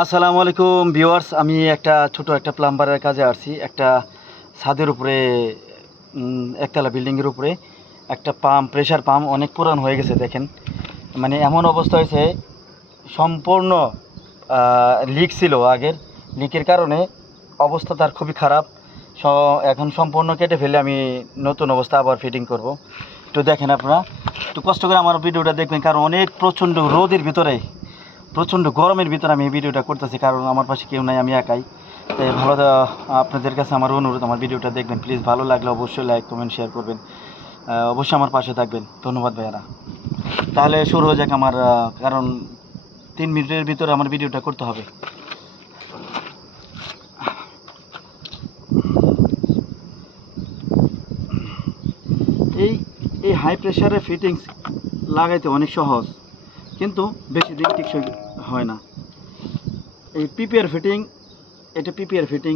আসসালামু আলাইকুম ভিউয়ার্স, আমি ছোট একটা প্লাম্বারের কাজে আসছি। একটা ছাদের উপরে একতলা বিল্ডিংয়ের উপরে একটা প্রেসার পাম্প অনেক পুরান হয়ে গেছে। দেখেন, মানে এমন অবস্থা হয়েছে, সম্পূর্ণ লিক ছিল আগের। লিকের কারণে অবস্থা তার খুবই খারাপ। এখন সম্পূর্ণ কেটে ফেলে আমি নতুন অবস্থা আবার ফিটিং করব। একটু দেখেন, আপনারা একটু কষ্ট করে আমার ভিডিওটা দেখবেন, কারণ অনেক প্রচণ্ড রোদের ভিতরে, প্রচণ্ড গরমের ভিতরে আমি এই ভিডিওটা করতেছি, কারণ আমার পাশে কেউ নাই, আমি একাই। তাই আপনাদের কাছে আমার অনুরোধ, আমার ভিডিওটা দেখবেন প্লিজ। ভালো লাগলে অবশ্যই লাইক কমেন্ট শেয়ার করবেন, অবশ্যই আমার পাশে থাকবেন। ধন্যবাদ ভাইয়ারা। তাহলে শুরু হয়ে যাক আমার, কারণ 3 মিনিটের ভিতরে আমার ভিডিওটা করতে হবে। এই এই হাই প্রেশারে ফিটিংস লাগাইতে অনেক সহজ, কিন্তু বেশি দিন টিকসই হয় না। এই পিপিআর ফিটিং, এটা পিপিআর ফিটিং,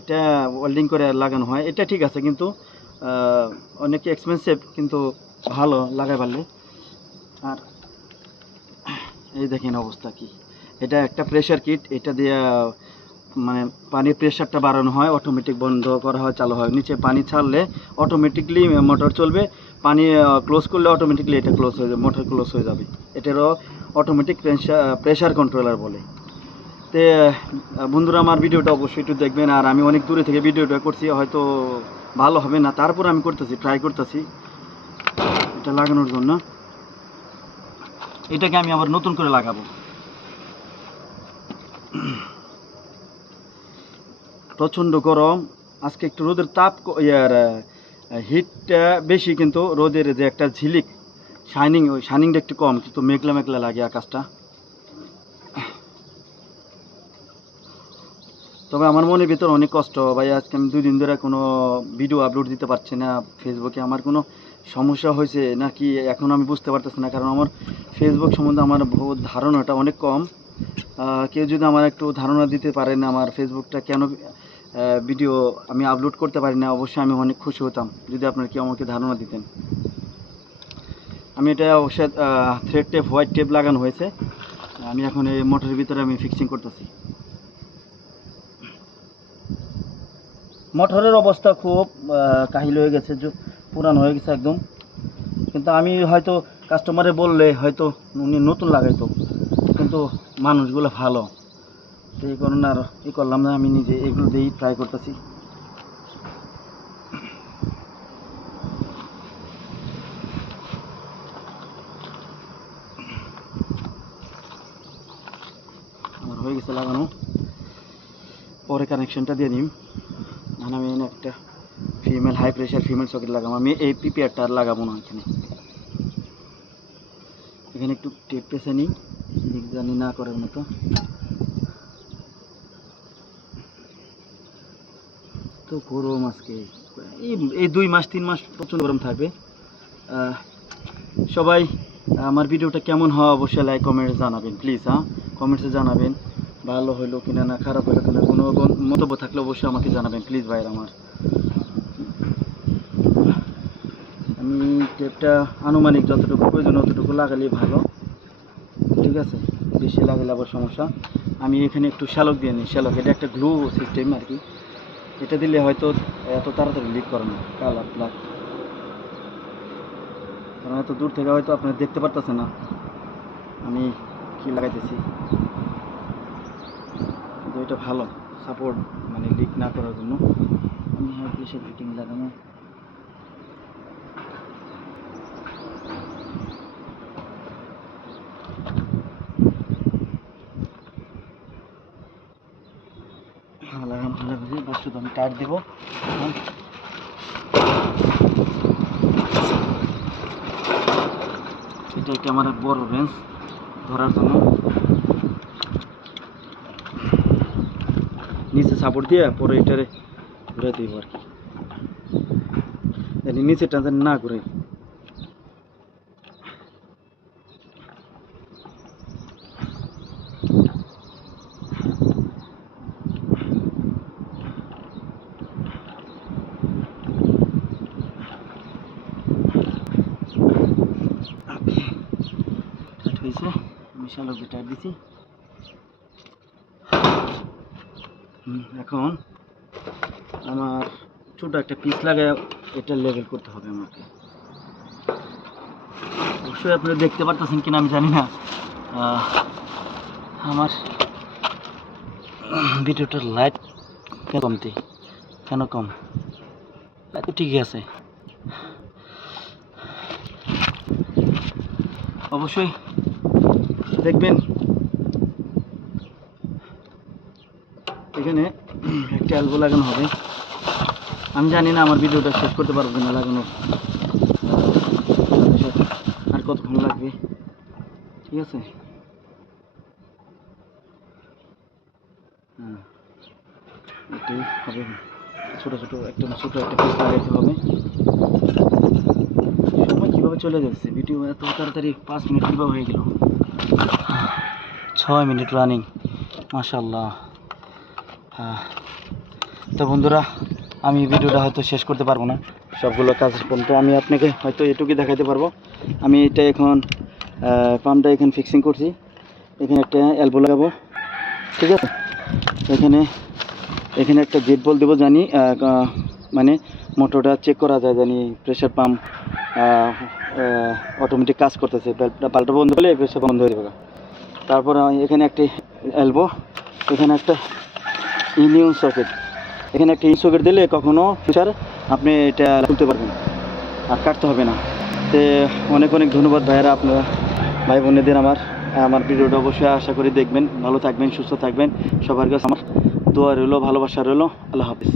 এটা ওয়েল্ডিং করে লাগানো হয়। এটা ঠিক আছে, কিন্তু অনেক এক্সপেন্সিভ, কিন্তু ভালো লাগাই পারলে। আর এই দেখেন অবস্থা কি। এটা একটা প্রেশার কিট, এটা দিয়ে মানে পানির প্রেশারটা বাড়ানো হয়, অটোমেটিক বন্ধ করা হয়, চালু হয়। নিচে পানি ছাড়লে অটোমেটিকলি মোটর চলবে, পানি ক্লোজ করলে অটোমেটিকলি এটা ক্লোজ হয়ে যাবে, মোটর ক্লোজ হয়ে যাবে। এটারও অটোমেটিক প্রেশার কন্ট্রোলার বলে। তে বন্ধুরা, আমার ভিডিওটা অবশ্যই একটু দেখবেন। আর আমি অনেক দূরে থেকে ভিডিওটা করছি, হয়তো ভালো হবে না, তারপর আমি ট্রাই করতেছি এটা লাগানোর জন্য। এটাকে আমি আবার নতুন করে লাগাবো। প্রচণ্ড গরম আজকে, একটু রোদের তাপ হিটটা বেশি, কিন্তু রোদের যে একটা ঝিলিক শাইনিং, ওই শাইনিংটা একটু কম, কিন্তু মেঘলা মেঘলা লাগে আকাশটা। তবে আমার মনের ভিতর অনেক কষ্ট ভাই। আজকে আমি 2 দিন ধরে কোনো ভিডিও আপলোড দিতে পারছি না ফেসবুকে। আমার কোনো সমস্যা হয়েছে নাকি এখন আমি বুঝতে পারতেছি না, কারণ আমার ফেসবুক সম্বন্ধে আমার ধারণাটা অনেক কম। কেউ যদি আমার একটু ধারণা দিতে পারেন আমার ফেসবুকটা কেন ভিডিও আমি আপলোড করতে পারি না, অবশ্যই আমি অনেক খুশি হতাম যদি আপনারা কেউ আমাকে ধারণা দিতেন। আমি এটা অবশ্যই থ্রেড টেপ, হোয়াইট টেপ লাগানো হয়েছে। আমি এখন এই মোটরের ভিতরে আমি ফিক্সিং করতেছি। মোটরের অবস্থা খুব কাহিল হয়ে গেছে, পুরান হয়ে গেছে একদম। কিন্তু আমি হয়তো কাস্টমারে বললে হয়তো উনি নতুন লাগাইতো, কিন্তু মানুষগুলো ভালো, তো এই কারণে আর করলাম না। আমি নিজে এগুলো দিয়েই ট্রাই করতেছি। আমার হয়ে গেছে লাগানো, পরে কানেকশনটা দিয়ে দিই। আমি একটা হাই প্রেশার ফিমেল সকেট লাগাবো। আমি এই পিপিআরটা আর লাগাবো না। এখানে একটু টেপ পেছে নিই, দিক জানি না করার মতো। তো গরম আজকে, এই 2 মাস 3 মাস প্রচণ্ড গরম থাকবে। সবাই আমার ভিডিওটা কেমন হয় অবশ্যই লাইক কমেন্টে জানাবেন প্লিজ। কমেন্টসে জানাবেন ভালো হইলো কিনা, না খারাপ হইলো কিনা, কোনো মন্তব্য থাকলে অবশ্যই আমাকে জানাবেন প্লিজ ভাইয়ের আমার। আমি টেপটা আনুমানিক যতটুকু প্রয়োজন অতটুকু লাগালেই ভালো, ঠিক আছে? বেশি লাগালে আবার সমস্যা। আমি এখানে একটু শ্যালক দিয়ে নিই। শ্যালক এটা একটা গ্লু সিস্টেম আর কি, এটা দিলে হয়তো এত তাড়াতাড়ি লিক করে না কালার ব্ল্যাক। কারণ এত দূর থেকে হয়তো আপনারা দেখতে পারতেছেন না আমি কি লাগাইতেছি, কিন্তু এটা ভালো সাপোর্ট, মানে লিক না করার জন্য। আমি প্রেশার ফিটিং লাগানো, লাগাম ভালোভাবে, বাস শুধু আমি টায়ার দিব। এটা একটা আমার বড় রেঞ্জ ধরার জন্য, নিচে সাপোর্ট দিয়ে পরে এটারে ঘুরে দিব আর কি, নিচে টানতে না ঘুরে। হয়েছে, আমি শ্যালক টায়ার দিছি। এখন আমার ছোট একটা পিস লাগায় এটা লেভেল করতে হবে আমাকে। অবশ্যই আপনারা দেখতে পারতেছেন কিনা আমি জানি না, আমার ভিডিওটার লাইট কমতি কেন কম, লাইট ঠিকই আছে। অবশ্যই দেখবেন এখানে একটা অ্যালবো লাগানো হবে। আমি জানি না আমার ভিডিওটা শেষ করতে পারবো কিনা লাগানো, আর কতক্ষণ লাগবে। ঠিক আছে, হ্যাঁ এটাই হবে। ছোটো একটা পিস লাগাইতে হবে। সময় কীভাবে চলে যাচ্ছে, ভিডিও এত তাড়াতাড়ি 5 মিনিট কীভাবে হয়ে গেল। 6 মিনিট রানিং, মাশাআল্লাহ। হ্যাঁ, তো বন্ধুরা আমি ভিডিওটা হয়তো শেষ করতে পারবো না সবগুলো কাজের পর্যন্ত, আমি আপনাকে হয়তো এটুকুই দেখাতে পারবো। আমি এটা এখন পাম্পটা এখানে ফিক্সিং করছি, এখানে একটা এলবো লাগাবো। ঠিক আছে, এখানে একটা গেট বল দেবো, জানি মানে মোটরটা চেক করা যায়, জানি প্রেশার পাম্প অটোমেটিক কাজ করতেছে, পাল্টা বন্ধ হলে প্রেশার বন্ধ হয়ে যাবে। তারপর এখানে একটি এলবো, এখানে একটা ইউনিয়ন সকেট, এখানে একটা ইন সকেট দিলে কখনো ফিচার আপনি এটা তুলতে পারবেন আর কাটতে হবে না। তো অনেক অনেক ধন্যবাদ ভাইয়েরা, আপনারা ভাই বোনেদের আমার ভিডিওটা অবশ্যই আশা করি দেখবেন। ভালো থাকবেন, সুস্থ থাকবেন, সবার কাছে আমার দোয়া রইলো, ভালোবাসা রইলো। আল্লাহ হাফিজ।